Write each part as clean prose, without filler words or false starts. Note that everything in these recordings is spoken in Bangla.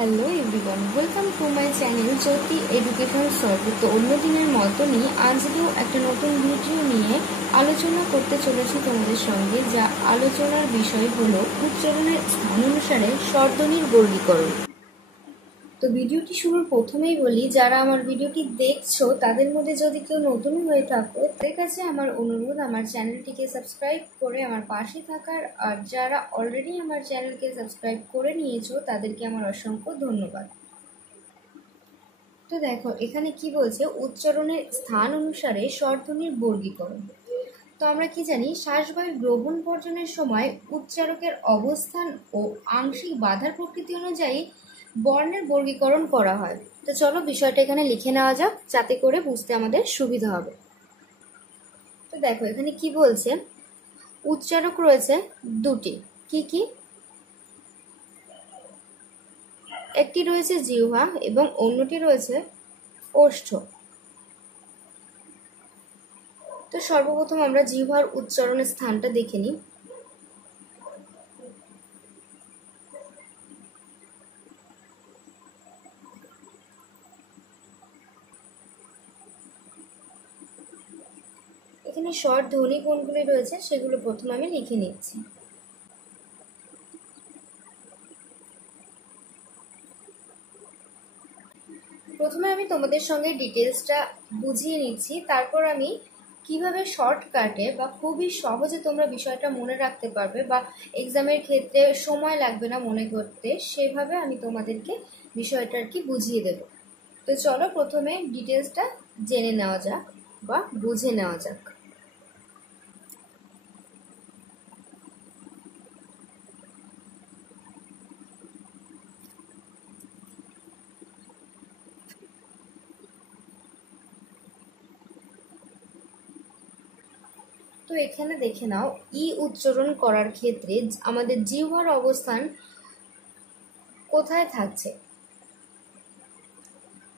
Hello everyone, welcome to my channel Jyoti education সর্ব। তো অন্য দিনের মতনই আজকেও একটা নতুন ভিডিও নিয়ে আলোচনা করতে চলেছি তোমাদের সঙ্গে, যা আলোচনার বিষয় হলো উচ্চারণের স্থান অনুসারে স্বরধ্বনির বর্গীকরণ। তো ভিডিওটি শুরুর প্রথমেই বলি, যারা আমার ভিডিওটি দেখছো তাদের মধ্যে যদি কেউ নতুন হয়ে থাকো, তাদের কাছে আমার অনুরোধ আমার চ্যানেলটিকে সাবস্ক্রাইব করে আমার পাশে থাকার। আর যারা অলরেডি আমার চ্যানেলকে সাবস্ক্রাইব করে নিয়েছো তাদেরকে আমার অসংখ্য ধন্যবাদ। তো দেখো এখানে কি বলছে, উচ্চারণের স্থান অনুসারে স্বরধ্বনির বর্গীকরণ। তো আমরা কি জানি, শ্বাসবায়ু গ্রহণ বর্জনের সময় উচ্চারকের অবস্থান ও আংশিক বাধার প্রকৃতি অনুযায়ী বর্ণের বর্গীকরণ করা হয়। তো চলো বিষয়টা এখানে লিখে নেওয়া যাক, যাতে করে বুঝতে আমাদের সুবিধা হবে। তো দেখো এখানে কি বলছে, উচ্চারক রয়েছে দুটি। কি কি? একটি রয়েছে জিহ্বা এবং অন্যটি রয়েছে ওষ্ঠ। তো সর্বপ্রথম আমরা জিহ্বার উচ্চারণের স্থানটা দেখে নিই। এখানে স্বর ধ্বনি কোনগুলি রয়েছে সেগুলো প্রথমে আমি লিখে নিচ্ছি। প্রথমে আমি তোমাদের সঙ্গে ডিটেলসটা বুঝিয়ে নিচ্ছি, তারপর আমি কিভাবে শর্টকাটে বা খুবই সহজে তোমরা বিষয়টা মনে রাখতে পারবে বা এক্সামের ক্ষেত্রে সময় লাগবে না মনে করতে, সেভাবে আমি তোমাদেরকে বিষয়টা আর কি বুঝিয়ে দেব। তো চলো প্রথমে ডিটেলসটা জেনে নেওয়া যাক বা বুঝে নেওয়া যাক। তো এখানে দেখে নাও, ই উচ্চারণ করার ক্ষেত্রে আমাদের জিহ্বার অবস্থান কোথায় থাকছে।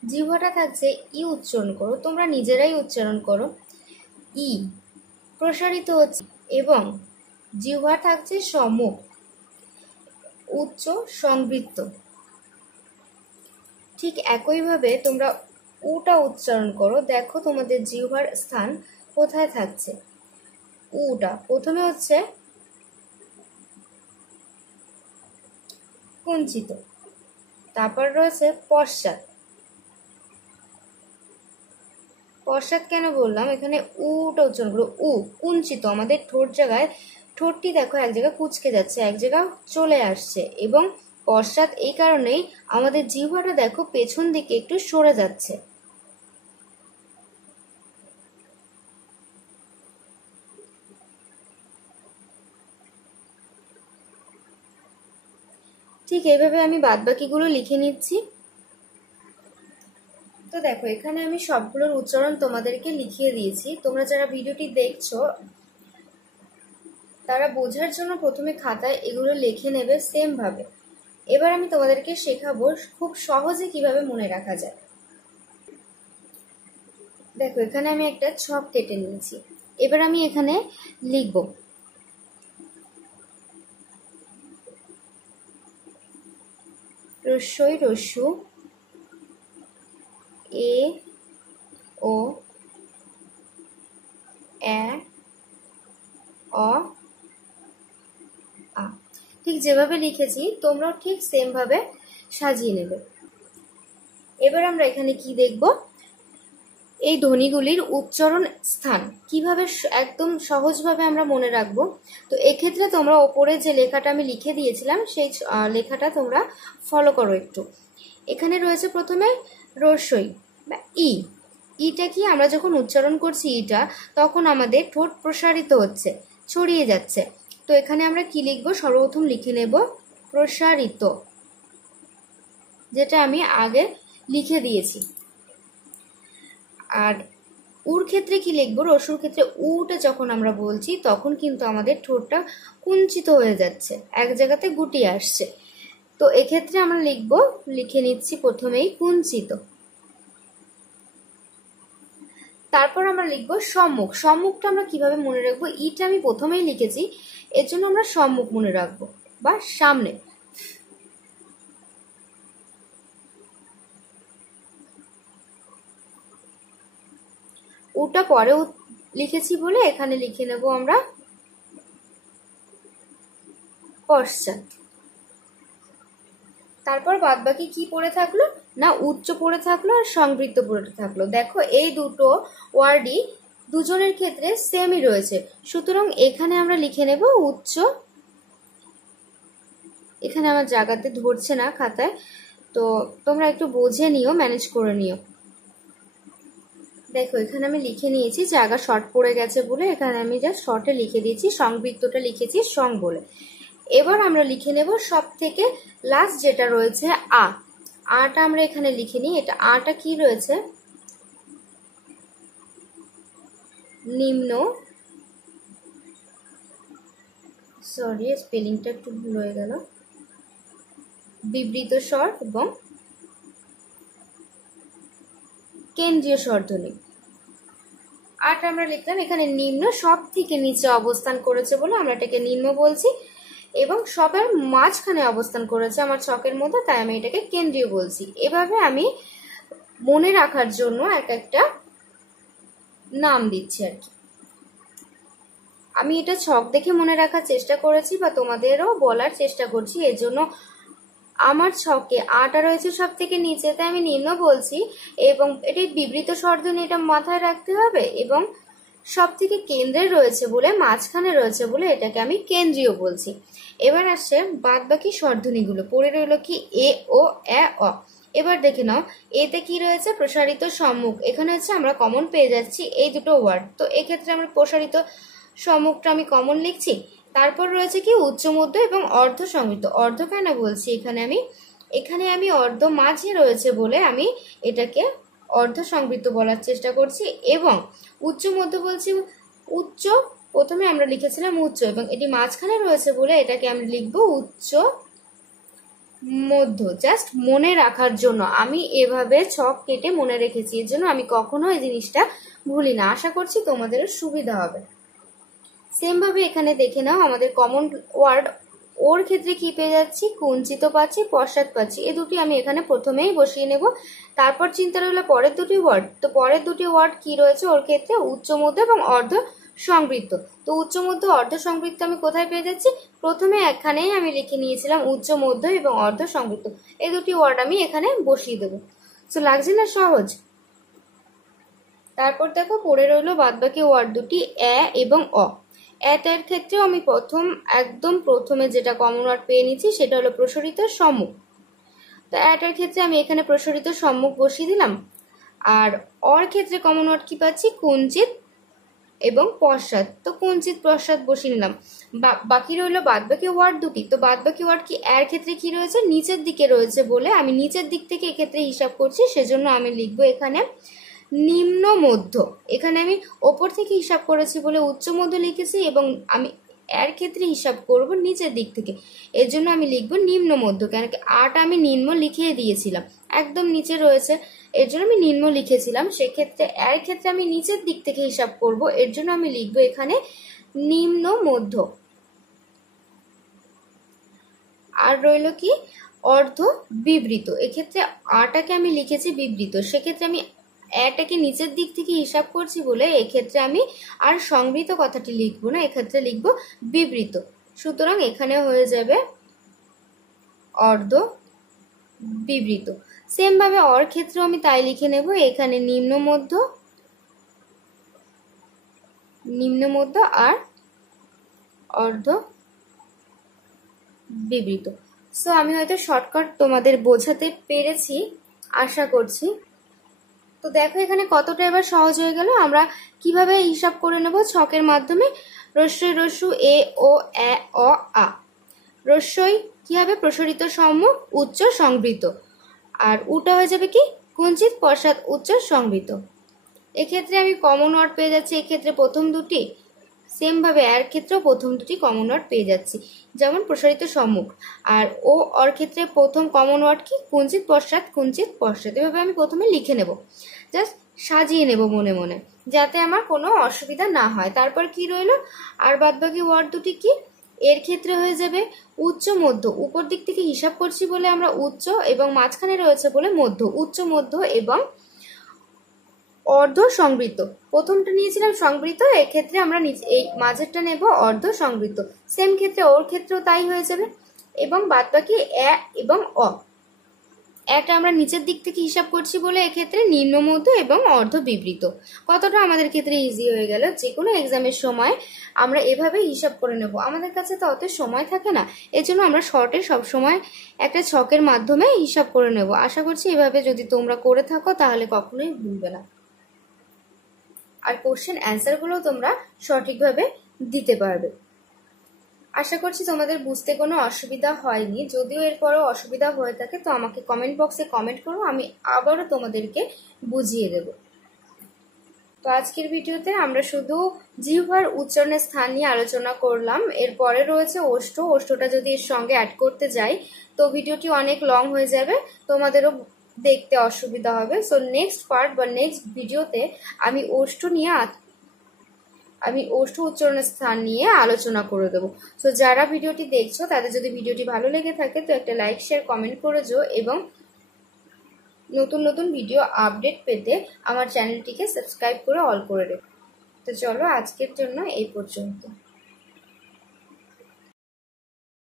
জিহ্বাটা থাকছে, ই উচ্চারণ করো, তোমরা নিজেরাই উচ্চারণ করো। ই প্রসারিত হচ্ছে এবং জিহ্বা থাকছে সম্মুখ, উচ্চ সংবৃত্ত। ঠিক একইভাবে তোমরা উটা উচ্চারণ করো, দেখো তোমাদের জিহ্বার স্থান কোথায় থাকছে। উটা প্রথমে হচ্ছে কুঞ্চিত, তারপর রয়েছে পশ্চাৎ। পশ্চাৎ কেন বললাম, এখানে উটা উচ্চারণ করো, উ কুঞ্চিত, আমাদের ঠোঁট জায়গায় ঠোঁটটি দেখো এক জায়গায় কুঁচকে যাচ্ছে, এক জায়গায় চলে আসছে, এবং পশ্চাৎ এই কারণেই আমাদের জিহ্বাটা দেখো পেছন দিকে একটু সরে যাচ্ছে। ঠিক এইভাবে আমি বাদবাকিগুলো লিখে নিচ্ছি। তো দেখো এখানে আমি সবগুলোর উচ্চারণ তোমাদেরকে লিখিয়ে দিয়েছি। তোমরা যারা ভিডিওটি দেখছো তারা বোঝার জন্য প্রথমে খাতায় এগুলো লিখে নেবে সেম ভাবে। এবার আমি তোমাদেরকে শেখাবো খুব সহজে কিভাবে মনে রাখা যায়। দেখো এখানে আমি একটা ছক কেটে নিয়েছি। এবার আমি এখানে লিখব রস্যই রস্যু এ ও এ অ আ। ঠিক যেভাবে লিখেছি তোমরাও ঠিক সেম ভাবে সাজিয়ে নেবে। এবার আমরা এখানে কি দেখব, এই ধ্বনিগুলির উচ্চারণ স্থান কিভাবে একদম সহজভাবে আমরা মনে রাখবো। তো এক্ষেত্রে তোমরা ওপরে যে লেখাটা আমি লিখে দিয়েছিলাম সেই লেখাটা তোমরা ফলো করো একটু। এখানে রয়েছে প্রথমে রস্যই বা ই। ইটা কি, আমরা যখন উচ্চারণ করছি ইটা, তখন আমাদের ঠোঁট প্রসারিত হচ্ছে, ছড়িয়ে যাচ্ছে। তো এখানে আমরা কি লিখবো, সর্বপ্রথম লিখে নেব প্রসারিত, যেটা আমি আগে লিখে দিয়েছি। আর উর ক্ষেত্রে কি লিখবো, রস্যুর ক্ষেত্রে উটা যখন আমরা বলছি তখন কিন্তু আমাদের ঠোঁটটা কুঞ্চিত হয়ে যাচ্ছে, এক জায়গাতে গুটিয়ে আসছে। তো এক্ষেত্রে আমরা লিখবো, লিখে নিচ্ছি প্রথমেই কুঞ্চিত। তারপর আমরা লিখবো সম্মুখ। সম্মুখটা আমরা কিভাবে মনে রাখবো, ইটা আমি প্রথমেই লিখেছি, এর জন্য আমরা সম্মুখ মনে রাখবো বা সামনে। উটা পরে লিখেছি বলে এখানে লিখে নেব আমরা পশ্চাৎ। তারপর বাদবাকি কি পড়ে থাকলো না উচ্চ পড়ে থাকলো আর সংবৃত্ত পড়ে থাকলো। দেখো এই দুটো ওয়ার্ডই দুজনের ক্ষেত্রে সেমই রয়েছে, সুতরাং এখানে আমরা লিখে নেব উচ্চ। এখানে আমার জায়গাতে ধরছে না খাতায়, তো তোমরা একটু বুঝে নিও, ম্যানেজ করে নিও। দেখো এখানে আমি লিখে নিয়েছি, জায়গা শর্ট পড়ে গেছে বলে এখানে আমি যা শর্টে লিখে দিয়েছি, সংবৃত্তটা লিখেছি সং বলে। এবার আমরা লিখে নেব সব থেকে লাস্ট যেটা রয়েছে আটা আমরা এখানে লিখে নিই। এটা আটা কি রয়েছে, নিম্ন, সরি স্পেলিংটা একটু ভুল হয়ে গেল, বিবৃত স্বর এবং কেন্দ্রীয় স্বরধ্বনি। আট আমরা লিখলাম, এখানে নিম্ন সব থেকে নিচে অবস্থান করেছে বলে আমরা এটাকে নিম্ন বলছি, এবং সবের মাঝখানে অবস্থান করেছে আমার ছকের মধ্যে, তাই আমি এটাকে কেন্দ্রীয় বলছি। এভাবে আমি মনে রাখার জন্য এক একটা নাম দিচ্ছি আর কি। আমি এটা ছক দেখে মনে রাখার চেষ্টা করেছি বা তোমাদেরও বলার চেষ্টা করছি, এর জন্য আমার ছকে আটা রয়েছে সব থেকে নিচে, তাই আমি নিম্ন বলছি, এবং এটি বিবৃত স্বরধ্বনি, এটা মাথায় রাখতে হবে, এবং সব থেকে কেন্দ্রে রয়েছে বলে, মাঝখানে রয়েছে বলে এটাকে আমি কেন্দ্রীয় বলছি। এবার আসছে বাদ বাকি স্বরধ্বনিগুলো, পড়ে রইল কি এ ও এ অ। এবার দেখে নাও এতে কি রয়েছে, প্রসারিত সম্মুখ। এখানে হচ্ছে আমরা কমন পেয়ে যাচ্ছি এই দুটো ওয়ার্ড, তো এক্ষেত্রে আমরা প্রসারিত সম্মুখটা আমি কমন লিখছি। তারপর রয়েছে কি উচ্চ মধ্য এবং অর্ধ সংবৃত্ত। অর্ধ কেন বলছি, এখানে আমি অর্ধ মাঝে রয়েছে বলে আমি এটাকে অর্ধ সংবৃত্ত বলার চেষ্টা করছি, এবং উচ্চ মধ্য বলছি। উচ্চ প্রথমে আমরা লিখেছিলাম উচ্চ, এবং এটি মাঝখানে রয়েছে বলে এটাকে আমি লিখব উচ্চ মধ্য। জাস্ট মনে রাখার জন্য আমি এভাবে ছক কেটে মনে রেখেছি, এর জন্য আমি কখনো এই জিনিসটা ভুলি না। আশা করছি তোমাদেরও সুবিধা হবে। সেম ভাবে এখানে দেখে নাও আমাদের কমন ওয়ার্ড ওর ক্ষেত্রে কি পেয়ে যাচ্ছি, কুঞ্চিত পাচ্ছি, পশ্চাৎ পাচ্ছি। এই দুটি আমি এখানে প্রথমেই বসিয়ে নেব। তারপর চিন্তা রইল পরের দুটি ওয়ার্ড, তো পরের দুটি ওয়ার্ড কি রয়েছে ওর ক্ষেত্রে, উচ্চ মধ্য এবং অর্ধ সংবৃত্ত। তো উচ্চ মধ্য অর্ধ সংবৃত্ত আমি কোথায় পেয়ে যাচ্ছি, প্রথমে এখানেই আমি লিখে নিয়েছিলাম উচ্চ মধ্য এবং অর্ধ সংবৃত্ত, এই দুটি ওয়ার্ড আমি এখানে বসিয়ে দেবো। তো লাগছে না সহজ? তারপর দেখো পড়ে রইল বাদবাকি ওয়ার্ড দুটি এ এবং অ। এটার ক্ষেত্রেও আমি একদম প্রথমে যেটা কমন ওয়ার্ড পেয়ে নিচ্ছি সেটা হলো প্রসারিত সম্মুখ। তো এটার ক্ষেত্রে আমি এখানে প্রসারিত সম্মুখ বসিয়ে দিলাম। আর অর ক্ষেত্রে কমন ওয়ার্ড কি পাচ্ছি, কুঞ্চিত এবং পশ্চাৎ। তো কুঞ্চিত পশ্চাৎ বসিয়ে নিলাম। বাকি রইল বাদবাকি ওয়ার্ড দুটি। তো বাদবাকি ওয়ার্ড কি এর ক্ষেত্রে কি রয়েছে, নিচের দিকে রয়েছে বলে আমি নিচের দিক থেকে এক্ষেত্রে হিসাব করছি, সেজন্য আমি লিখবো এখানে নিম্ন মধ্য। এখানে আমি ওপর থেকে হিসাব করেছি বলে উচ্চ মধ্য লিখেছি, এবং আমি এর ক্ষেত্রে হিসাব করব নিচের দিক থেকে, এর জন্য আমি লিখবো নিম্ন মধ্য। কেন কি আট আমি নিম্ন লিখিয়ে দিয়েছিলাম, একদম নিচে রয়েছে, এর জন্য আমি নিম্ন লিখেছিলাম। সেক্ষেত্রে এর ক্ষেত্রে আমি নিচের দিক থেকে হিসাব করব, এর জন্য আমি লিখবো এখানে নিম্ন মধ্য। আর রইল কি অর্ধ বিবৃত। এক্ষেত্রে আটাকে আমি লিখেছি বিবৃত, সেক্ষেত্রে আমি এটাকে নিচের দিক থেকে হিসাব করছি বলে এক্ষেত্রে আমি আর সংবৃত কথাটি লিখবো না, এক্ষেত্রে লিখবো বিবৃত। সুতরাং এখানে হয়ে যাবে অর্ধ বিবৃত। সেম ভাবে অর ক্ষেত্রেও আমি তাই লিখে নেব, এখানে নিম্ন মধ্য আর অর্ধ বিবৃত। সো আমি হয়তো শর্টকাট তোমাদের বোঝাতে পেরেছি, আশা করছি। তো দেখো এখানে কতটা এবার সহজ হয়ে গেল। আমরা কিভাবে হিসাব করে নেব ছকের মাধ্যমে, রস্যই রস্যু এ ও এ অ আ। রস্যই কি হবে, প্রসারিত সম্মুখ উচ্চ সংবৃত, আর উটা হয়ে যাবে কি কুঞ্চিত পশ্চাৎ উচ্চ সংবৃত। এক্ষেত্রে আমি কমন ওয়ার্ড পেয়ে যাচ্ছি এক্ষেত্রে প্রথম দুটি, সেম ভাবে এর ক্ষেত্রেও প্রথম দুটি কমন ওয়ার্ড পেয়ে যাচ্ছি, যেমন প্রসারিত সম্মুখ। আর ও ওর ক্ষেত্রে প্রথম কমন ওয়ার্ড কি কুঞ্চিত পশ্চাৎ কুঞ্চিত পশ্চাৎ। এভাবে আমি প্রথমে লিখে নেব, জাস্ট সাজিয়ে নেব মনে মনে, যাতে আমার কোনো অসুবিধা না হয়। তারপর কি রইল, আর বাদবাকি ওয়ার্ড দুটি কি, এর ক্ষেত্রে হয়ে যাবে উচ্চ মধ্য। উপর দিক থেকে হিসাব করছি বলে আমরা উচ্চ, এবং মাঝখানে রয়েছে বলে মধ্য, উচ্চ মধ্য এবং অর্ধ সংবৃত্ত। প্রথমটা নিয়েছিলাম সংবৃত্ত, এক্ষেত্রে আমরা এই মাঝেরটা নেব অর্ধ সংবৃত্ত। সেম ক্ষেত্রে ওর ক্ষেত্রেও তাই হয়ে যাবে। এবং বাদ বাকি এ এবং অ, এটা আমরা নিচের দিক থেকে হিসাব করছি বলে এক্ষেত্রে নিম্নমধ্য এবং অর্ধ বিবৃত। কতটা আমাদের ক্ষেত্রে ইজি হয়ে গেল। যে কোনো এক্সামের সময় আমরা এভাবে হিসাব করে নেব। আমাদের কাছে তো অত সময় থাকে না, এর জন্য আমরা শর্টে সবসময় একটা ছকের মাধ্যমে হিসাব করে নেব। আশা করছি এভাবে যদি তোমরা করে থাকো তাহলে কখনোই ভুলবে না, আর কোশ্চেন অ্যান্সারগুলো তোমরা সঠিকভাবে দিতে পারবে। আশা করছি তোমাদের বুঝতে কোনো অসুবিধা হয়নি। যদিও এরপরও অসুবিধা হয়ে থাকে তো আমাকে কমেন্ট বক্সে কমেন্ট করো, আমি আবারও তোমাদেরকে বুঝিয়ে দেব। তো আজকের ভিডিওতে আমরা শুধু জিহ্বার উচ্চারণের স্থান নিয়ে আলোচনা করলাম। এরপরে রয়েছে ওষ্ঠ। ওষ্ঠটা যদি এর সঙ্গে অ্যাড করতে যাই তো ভিডিওটি অনেক লং হয়ে যাবে, তোমাদেরও দেখতে অসুবিধা হবে। সো নেক্সট পার্ট বা নেক্সট ভিডিওতে আমি ওষ্ঠ উচ্চারণের স্থান নিয়ে আলোচনা করে দেবো। তো যারা ভিডিওটি দেখছো তাদের যদি ভিডিওটি ভালো লেগে থাকে তো একটা লাইক শেয়ার কমেন্ট করে যাও, এবং নতুন নতুন ভিডিও আপডেট পেতে আমার চ্যানেলটিকে সাবস্ক্রাইব করে অল করে রেখো। তো চলো আজকের জন্য এই পর্যন্ত।